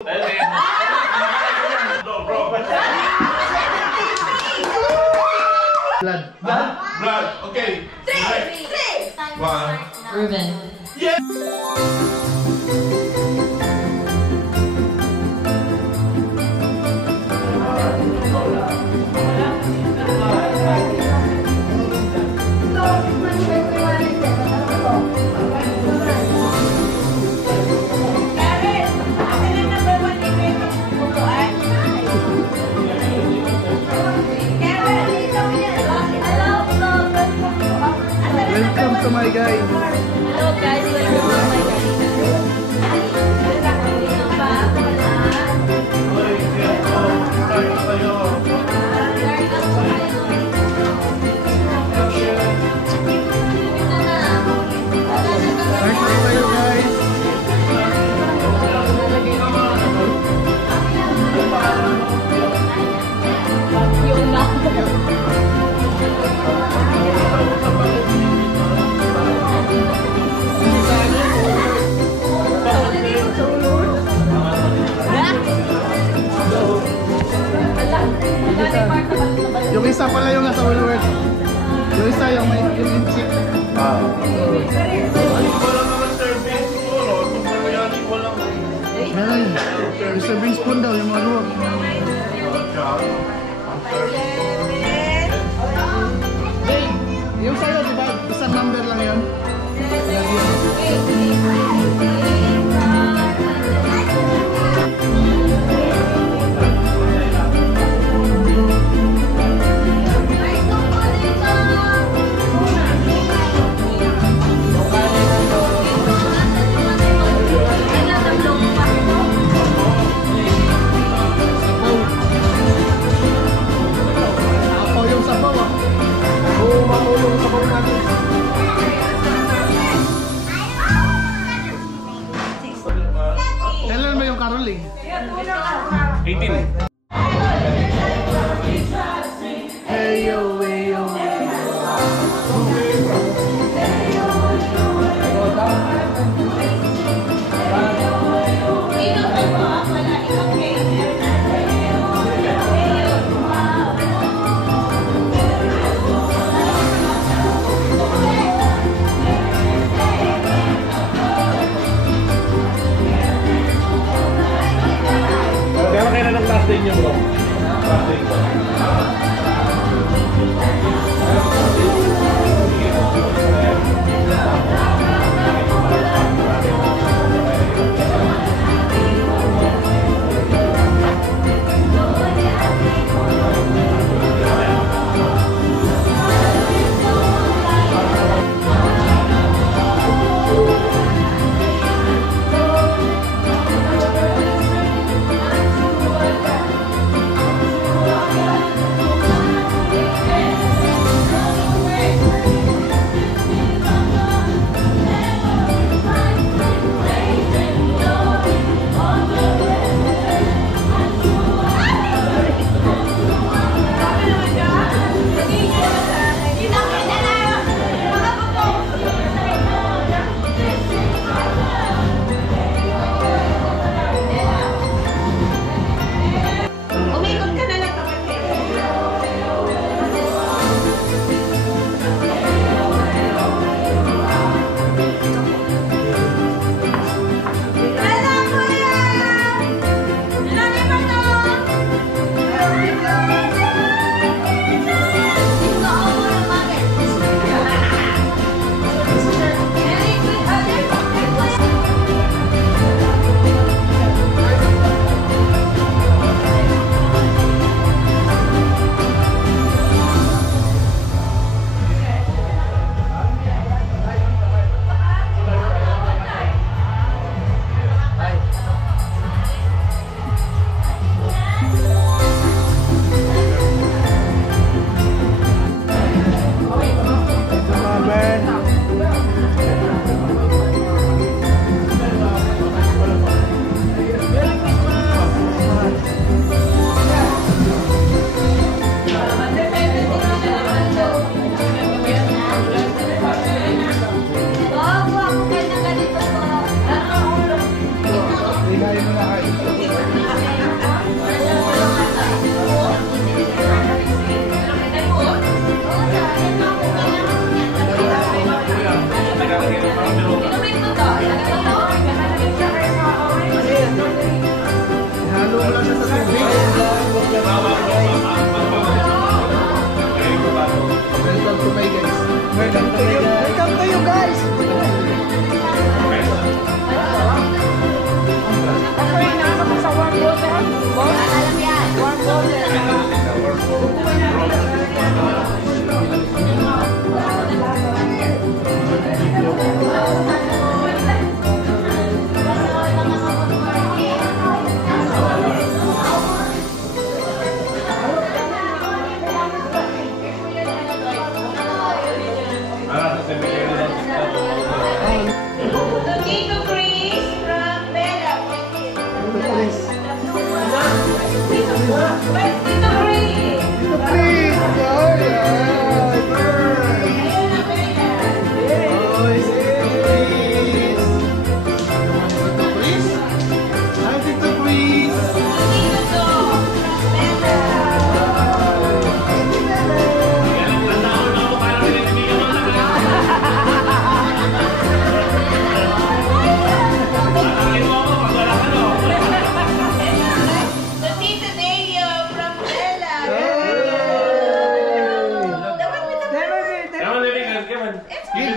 Blood. Okay. 3. 1. Ruben. Yeah. Welcome to my guys. Hello guys, welcome to my guys. Yung isa pala yung nasa Woolworth. Yung isa yung may yung inchik. Ay, yung serving spoon daw, yung mga luwag. Yung sa'yo, diba? Isang number lang yun. Kailan ba yung caroling? 18. Heyo, heyo. Kaya kailan ang last day niyo, bro? Last day ko. Halo mo lang siya sa tubig. Welcome to my guys. Welcome to you. Welcome to you guys. Okay, nakakapag sa warm water. Alam yan. Warm water.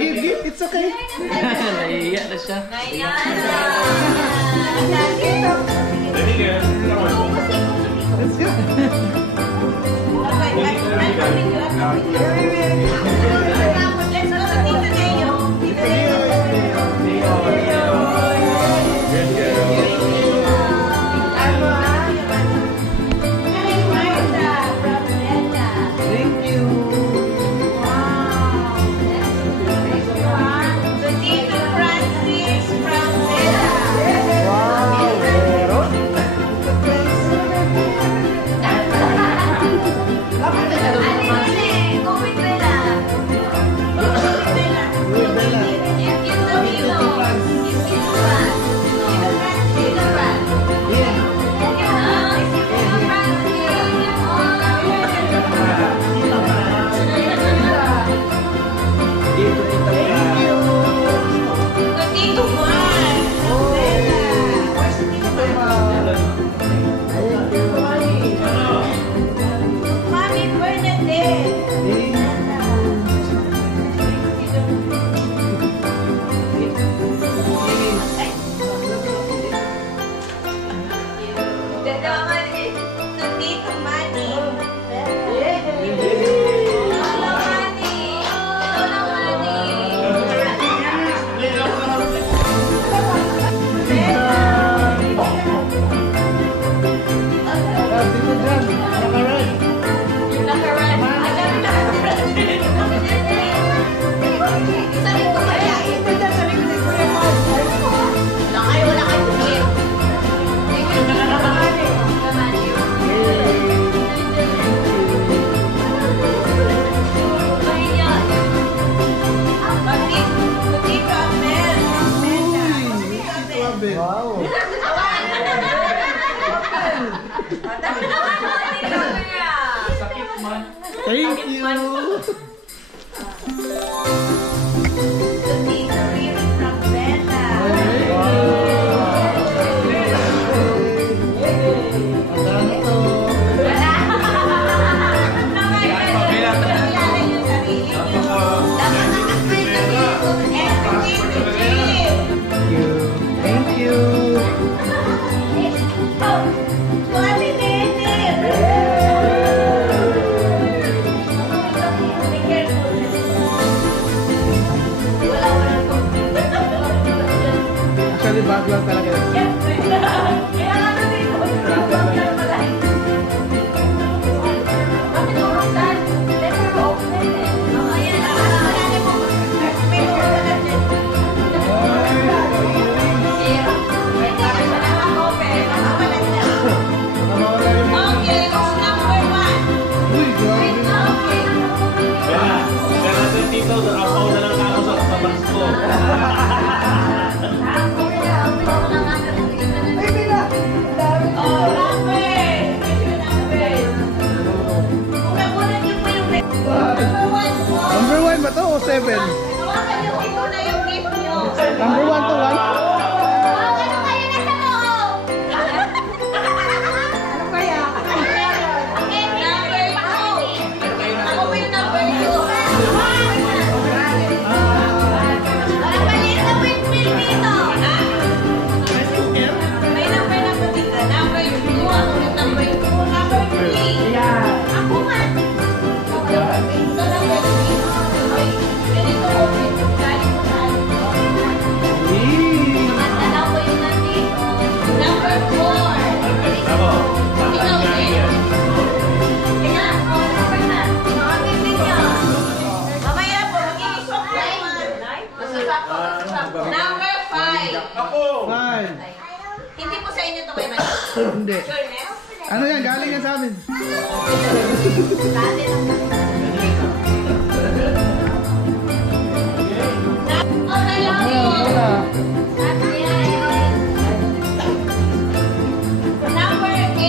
Give. It's okay. Naiiyak na siya. Let's go. Thank you. Actually, bag lang talaga. Number 1 ba to o 7? Number 1 to 1? Number 5. Ako! 5. Hindi po sa inyo to kayo man. Hindi. Sure, Nel? Ano yan? Galing yan sa amin. Dati lang. Okay lang Wala. Number 8.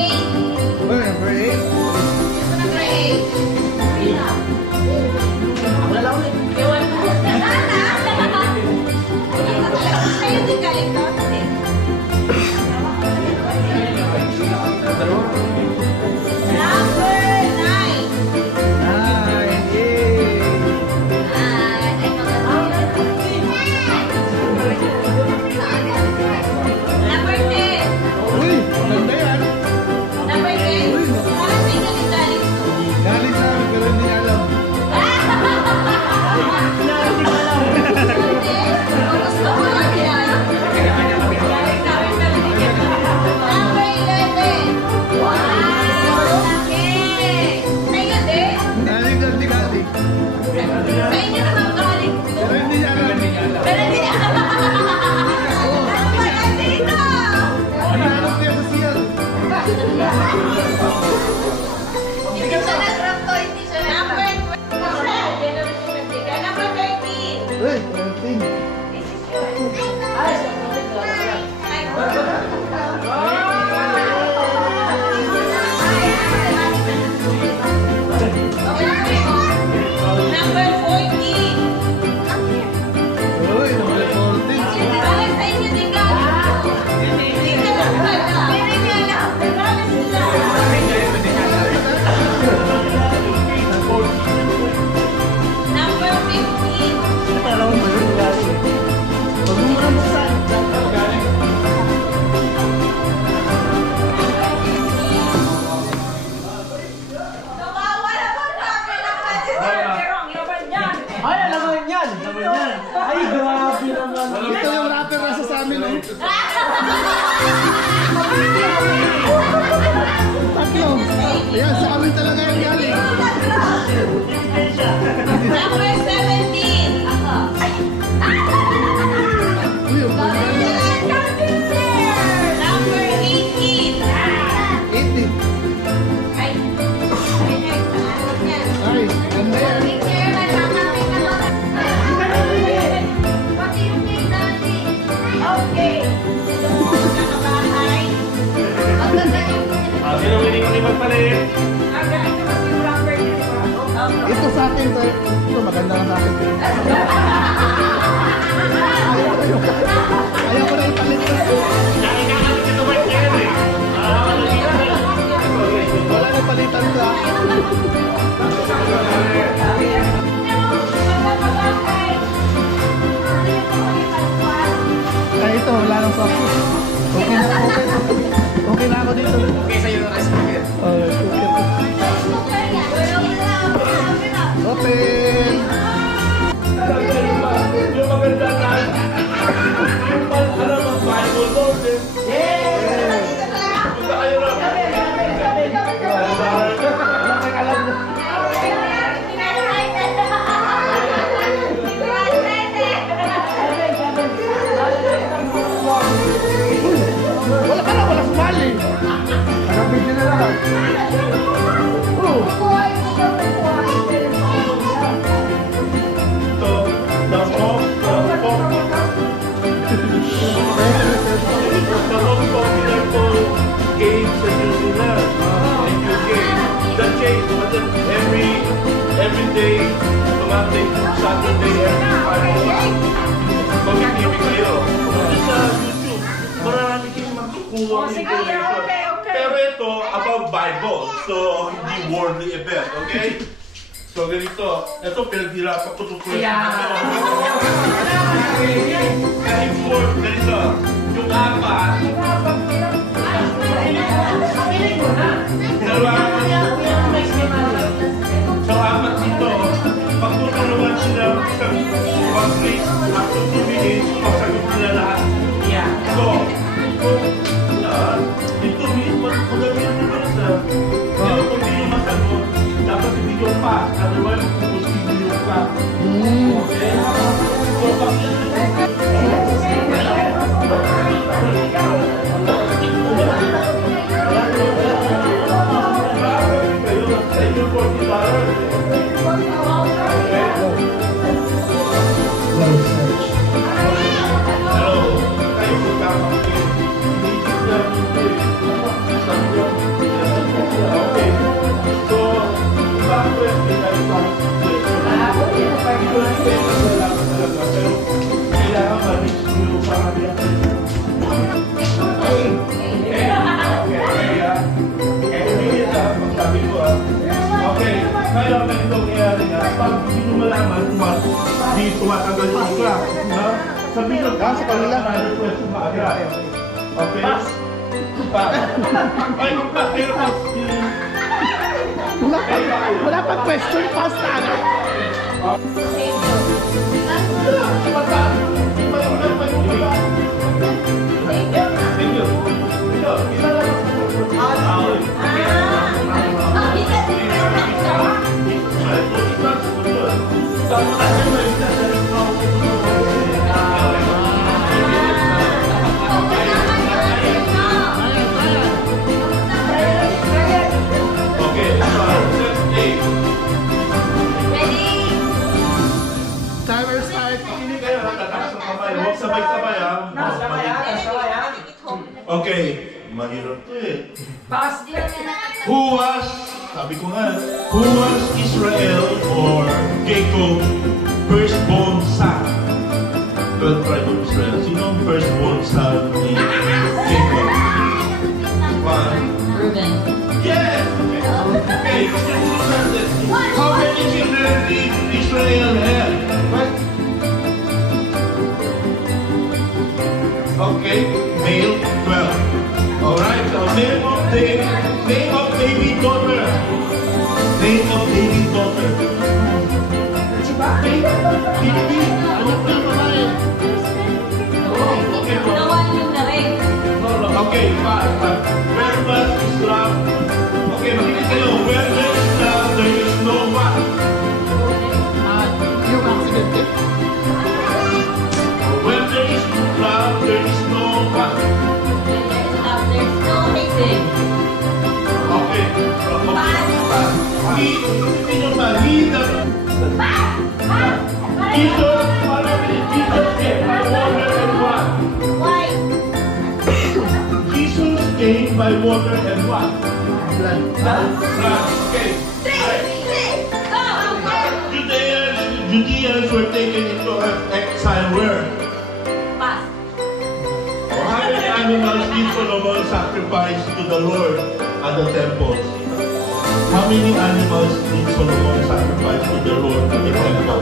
Uy, number 8. Number 8. Wala ulit. Ewan mo. Sa'yo din galing to? Hindi. Number 9. 9. Yay! Number 10. Uy, ganda yan. Number 10. Para sa inyo din galing to. Galing sa amin, pero hindi alam. Gusto ko lang yan. Number 11. Wow! Okay. Sa'yo din? Galing doon, di galing. Sa inyo naman galing. Pero hindi niya alam. Pero hindi niya. Ano ba yan dito? Hinahanap niya sa siyan. Hindi siya nag-rap to. Hindi siya number 12. Number 13. Uy, 13. This is yours. Ay, number 14. Uy, number 14. Para sa inyo din galing. Hindi ka lang pala. Hindi ka lang. Galing sila. Number 15. Parang mo yun, galing. Pag mo muna buksan. Kawawa naman kami ng Ay, alam mo yan! Alam mo yan! Ay, grabe naman! Ito yung rapper nasa sa amin, oh. Tatlo. Ayan, sa amin talaga yung galing. Number 17. Ako. Uy, yung galing. Number 18. 80. Ay. Ay, ganda yan. Okay. Nakabahay. Sino winning ko ni magpalit? Ang galing naman si Robert. Okay. Ito sa akin, to. Ito, maganda nga sa akin. Ayaw ko na ipalit to. Nakikakalit ito ba yan eh? Wala na palitan to, ah. Ay, ito, wala nang soft. Okay na, okay. Okay na ako dito. Okay, sa'yo na kasi mag-get. Open! Yung maganda na. Yung alam ang Bible Lord eh. Punta kayo na. Wala ka na, wala sumali. Nag-video na lahat. Oh. Ito, the most popular po games sa New Zealand. In UK. The change, but every day, Monday to Saturday, every 5 o'clock. Mag-ibig kayo. Sa YouTube, marami kayong magkukuha ng information. Pero ito, about Bible. So, hindi worldly event, okay? So, ganito. Ito, pinaghirapan ko ito. Kahit word, ganito. Yung apat, dalawa, so apat dito, pagtutulungan sila sa pag-rate after 2 minutes, masagot nila lahat. So, in 2 minutes, magagawin nila sa pero kung hindi yung masagot, dapat hindi yung pass. Otherwise, kung hindi yung pass. Okay? So, pag Ngayon, ganito ang nangyayari nga. Pag hindi mo malaman kung di tumatagal yung iba, no? Sabihin nyo, sa kanila. question maaga. Okay? Pass. Ay, pass. Pero pass. Wala pang question, pass na agad. Thank you. Isa lang. Timer start. Hindi kayo natataas ng kamay. Huwag sabay-sabay ha. Okay. Mahirap to eh. Who was, sabi ko nga, who was Israel or Jacob firstborn son? 12 tribe of Israel. Sino ang firstborn son ni Jacob? One. Yes! Okay. How many children did Israel have? Okay, male 12. Alright, so name of David's daughter. Name of David's daughter. Okay, fine. Where was Islam? Okay, makinig kayo. Where there is love, there is no what? Yung accident. Where there is love, there is no what? Okay. Jesus came by water and what? Blood. Okay. Judeans were taken into exile where? How many animals did Solomon sacrifice to the Lord at the temple? How many animals did Solomon sacrifice to the Lord at the temple?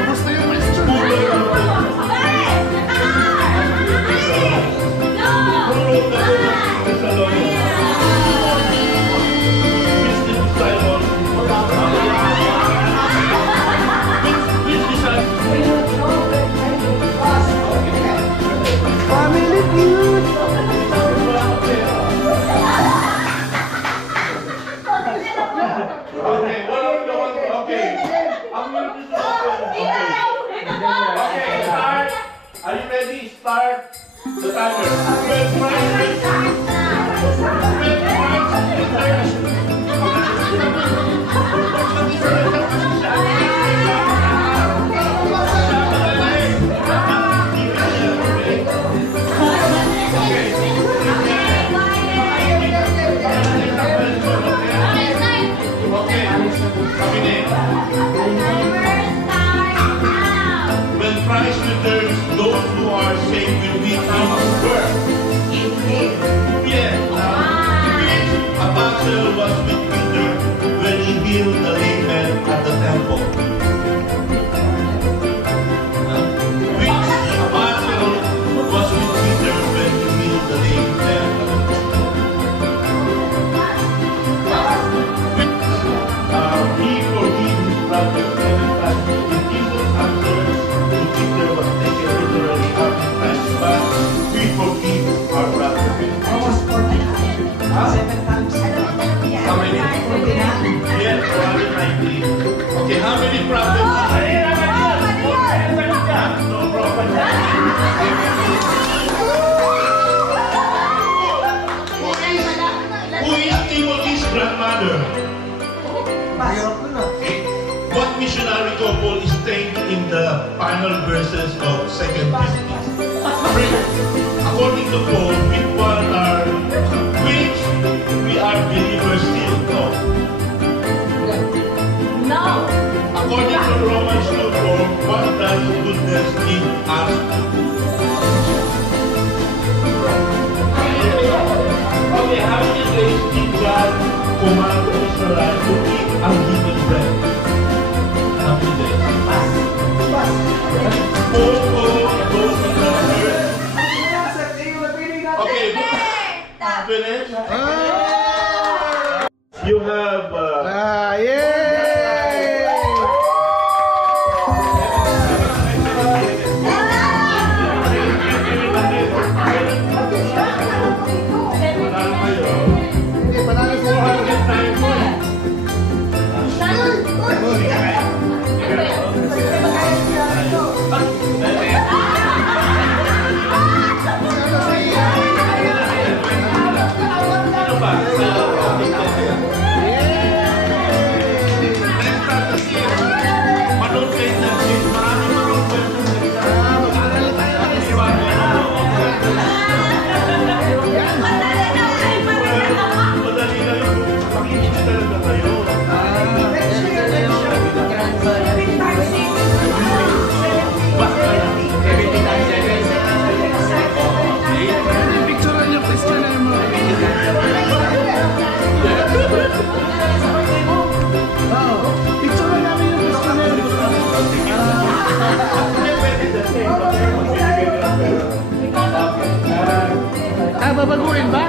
Tapos na yung question. Who wrote the book of Thessalonians? Which disciple? Which disciple? Family feud. Okay, one of the ones. Okay. I'm going to do okay, start. Are you ready? Start the timer. When Christ returns, those who are saved will be found where? Yes. Which apostle was with Peter when he healed the lame man at the temple? Which apostle was with Peter when he healed the lame man at the temple? He forgave his brother 7 times. If Jesus answered, Peter was taken literally how many times, but we forgive our brother. Huh? 7 times. How many? Yes, 190. Okay, how many prophets? No prophet. Who is Timothy's grandmother? What missionary couple is named in the final verses of 2 Timothy? According to Paul, which we are believers still of? No. According to Romans 2:4, what does goodness lead us to? Okay, how many days did God pumasok sa Israel to eat unleavened bread. How many days? Okay, finish. You have Yay! Hindi, panalo sa picturean yung questionnaire mo. Picturean namin yung questionnaire mo. Babaguhin ba?